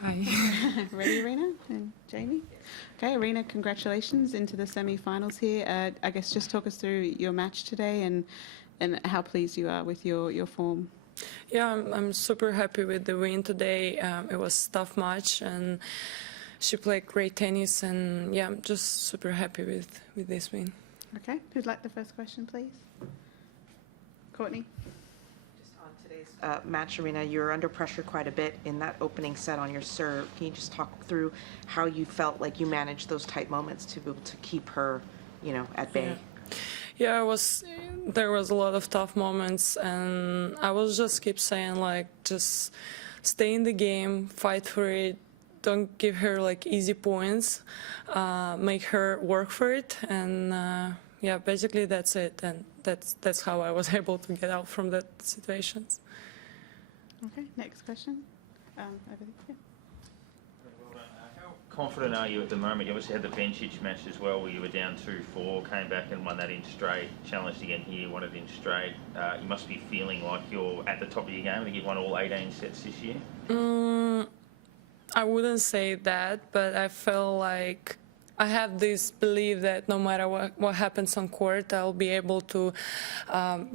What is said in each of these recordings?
Hi. Ready, Aryna and Jamie? Okay, Aryna, congratulations into the semi-finals here. I guess just talk us through your match today and how pleased you are with your form. Yeah, I'm super happy with the win today. It was a tough match, and she played great tennis, and yeah, I'm just super happy with this win. Okay, who'd like the first question, please? Courtney? Just on today's match, Aryna, you're under pressure quite a bit in that opening set on your serve. Can you just talk through how you felt like you managed those tight moments to be able to keep her, at bay? Yeah, there was a lot of tough moments, and I was just keep saying, like, just stay in the game, fight for it, don't give her, like, easy points, make her work for it, and yeah, basically that's it, and that's how I was able to get out from that situations. Okay, next question. Over there. Yeah. How confident are you at the moment? You obviously had the Vekic match as well, where you were down 2-4, came back and won that in straight, challenged again here, won it in straight. You must be feeling like you're at the top of your game. I think you've won all 18 sets this year. I wouldn't say that, but I feel like I have this belief that no matter what happens on court, I'll be able to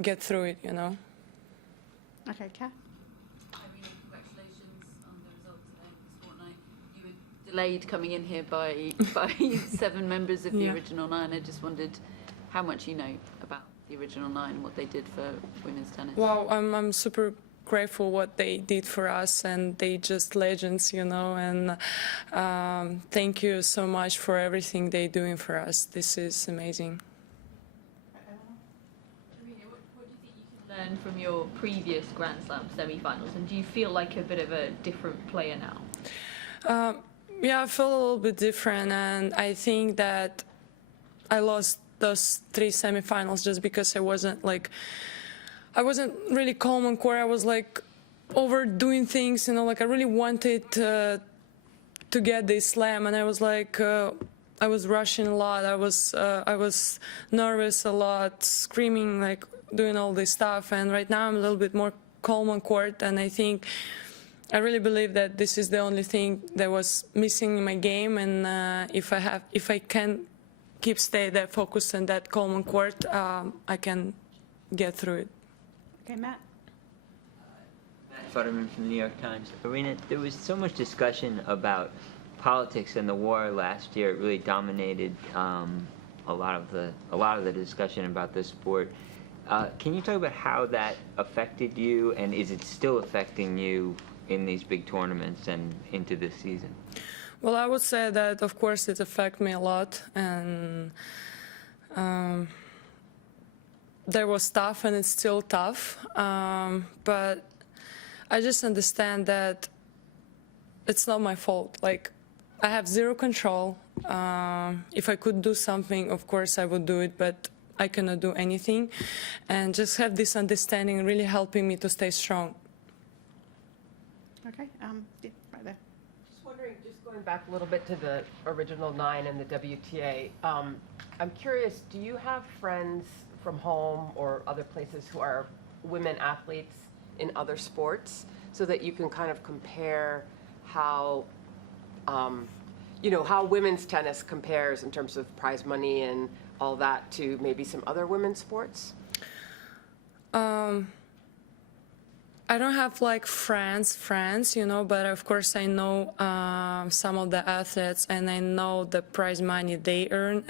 get through it, Okay, Kat? Aryna, congratulations on the result today this fortnight. You were delayed coming in here by 7 members of the original 9. I just wondered how much you know about the original 9 and what they did for women's tennis. Well, I'm super grateful what they did for us, and they just legends, and thank you so much for everything they're doing for us. This is amazing. Aryna, what do you think you can learn from your previous Grand Slam semi-finals, and do you feel like a bit of a different player now? Yeah, I feel a little bit different, and I think that I lost those 3 semi-finals just because I wasn't really calm on court. I was like overdoing things, like I really wanted to get this slam, and I was like, I was rushing a lot. I was nervous a lot, screaming, like doing all this stuff. And right now I'm a little bit more calm on court, and I really believe that this is the only thing that was missing in my game. And if I can stay that focused and that calm on court, I can get through it. Okay, Matt? Futterman from the New York Times. Aryna, there was so much discussion about politics and the war last year. It really dominated a lot of the discussion about this sport. Can you talk about how that affected you, and is it still affecting you in these big tournaments and into this season? Well, I would say that, of course, it affected me a lot, and there was tough, and it's still tough, but I just understand that it's not my fault. Like, I have zero control. If I could do something, of course I would do it, but I cannot do anything, and just have this understanding really helping me to stay strong. Okay, yeah, right there. Just wondering, just going back a little bit to the original 9 and the WTA, I'm curious, do you have friends from home or other places who are women athletes in other sports, so that you can kind of compare how, how women's tennis compares in terms of prize money and all that to maybe some other women's sports? I don't have like friends, but of course I know some of the athletes, and I know the prize money they earn,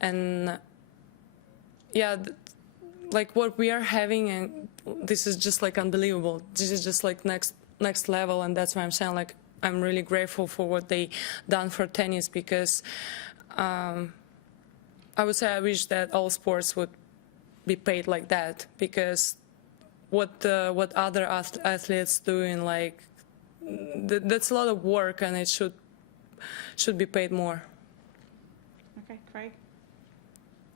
and yeah, like what we are having, and this is just like unbelievable. This is just like next level, and that's why I'm saying, like, I'm really grateful for what they done for tennis, because I would say I wish that all sports would be paid like that, because what other athletes doing, like, that's a lot of work, and it should be paid more. Okay, Craig?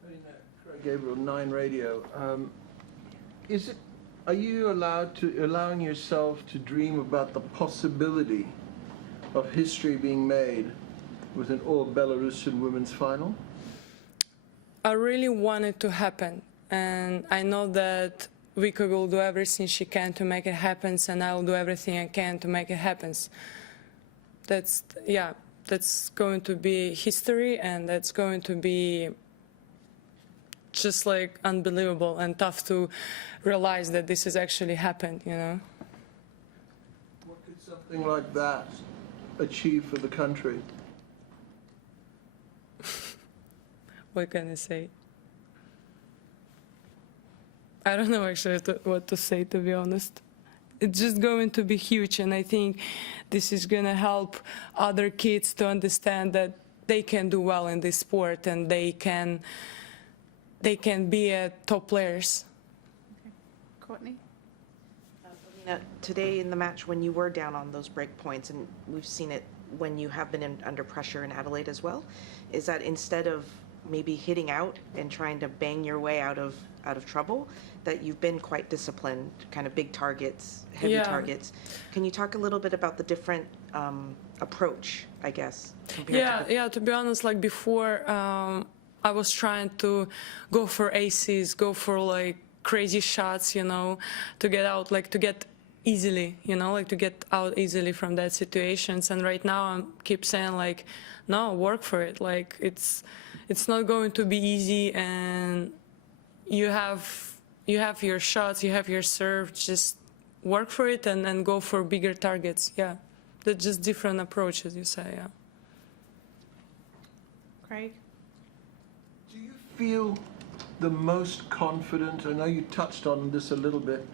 Craig Gabriel, 9 Radio. Are you allowing yourself to dream about the possibility of history being made with an all-Belarusian women's final? I really want it to happen, and I know that Vika will do everything she can to make it happen, and I will do everything I can to make it happen. that's going to be history, and that's going to be just like unbelievable and tough to realize that this has actually happened, you know. What could something like that achieve for the country? What can I say? I don't know actually what to say, to be honest. It's just going to be huge, and I think this is going to help other kids to understand that they can do well in this sport, and they can be top players. Okay. Courtney? Aryna, today in the match, when you were down on those break points, and we've seen it when you have been under pressure in Adelaide as well, is that instead of maybe hitting out and trying to bang your way out of trouble, that you've been quite disciplined, kind of big targets, heavy targets. Can you talk a little bit about the different approach, I guess? To be honest, like before, I was trying to go for aces, go for like crazy shots, you know, to get out, like to get easily, you know, like to get out easily from that situations. And right now I keep saying like, no, work for it. Like it's not going to be easy, and you have your shots, you have your serve, just work for it and then go for bigger targets. Yeah, they're just different approaches, you say, yeah. Craig? Do you feel the most confident, I know you touched on this a little bit,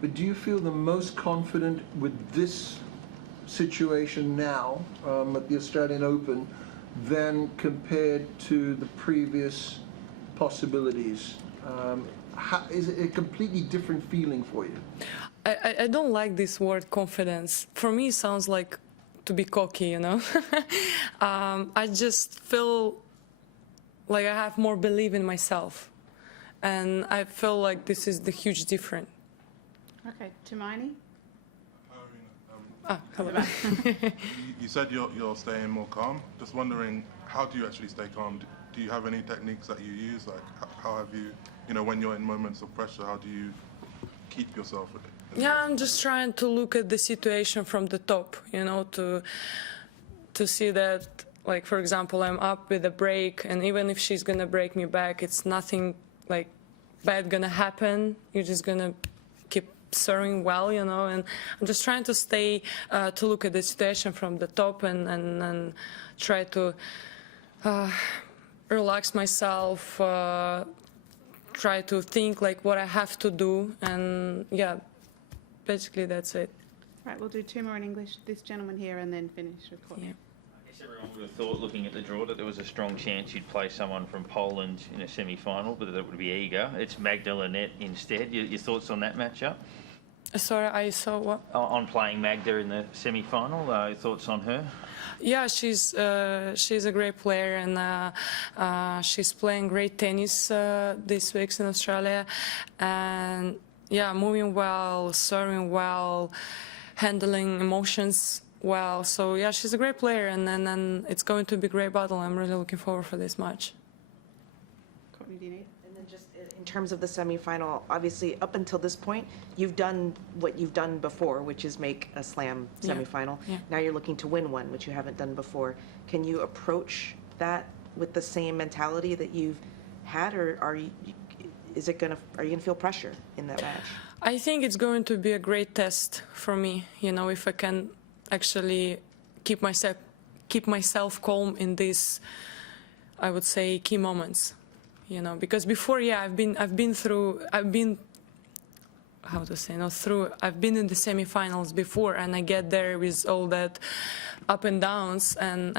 but do you feel the most confident with this situation now at the Australian Open than compared to the previous possibilities? Is it a completely different feeling for you? I don't like this word confidence. For me, it sounds like to be cocky, you know. I just feel like I have more belief in myself, and I feel like this is the huge difference. Okay, Tumaini? Hello. You said you're staying more calm. Just wondering, how do you actually stay calm? Do you have any techniques that you use? Like, how have you, when you're in moments of pressure, how do you keep yourself with it? Yeah, I'm just trying to look at the situation from the top, you know, to see that, like, for example, I'm up with a break, and even if she's gonna break me back, it's nothing like bad gonna happen. You're just gonna keep serving well, you know, and I'm just trying to stay, to look at the situation from the top and try to relax myself, try to think like what I have to do, and yeah, basically that's it. Right, we'll do two more in English. This gentleman here, and then finish with Courtney. Yeah. I guess everyone would have thought, looking at the draw, that there was a strong chance you'd play someone from Poland in a semi-final, but that it would be Iga. It's Magda Linette instead. Your thoughts on that matchup? Sorry, I saw what? On playing Magda in the semi-final, thoughts on her? Yeah, she's a great player, and she's playing great tennis this week in Australia, and yeah, moving well, serving well, handling emotions well. So yeah, she's a great player, and it's going to be a great battle. I'm really looking forward for this match. Courtney, do you need? And then just in terms of the semifinal, obviously up until this point, you've done what you've done before, which is make a slam semifinal. Yeah. Now you're looking to win one, which you haven't done before. Can you approach that with the same mentality that you've had, or are you gonna feel pressure in that match? I think it's going to be a great test for me, you know, if I can actually keep myself calm in these, I would say, key moments, you know, because before, yeah, I've been in the semifinals before, and I get there with all that up and downs, and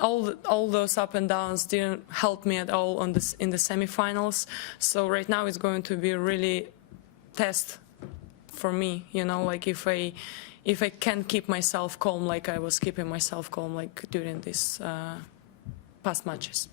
all those up and downs didn't help me at all in the semifinals. So right now it's going to be a really test for me, you know, like if I can keep myself calm like I was keeping myself calm like during these past matches.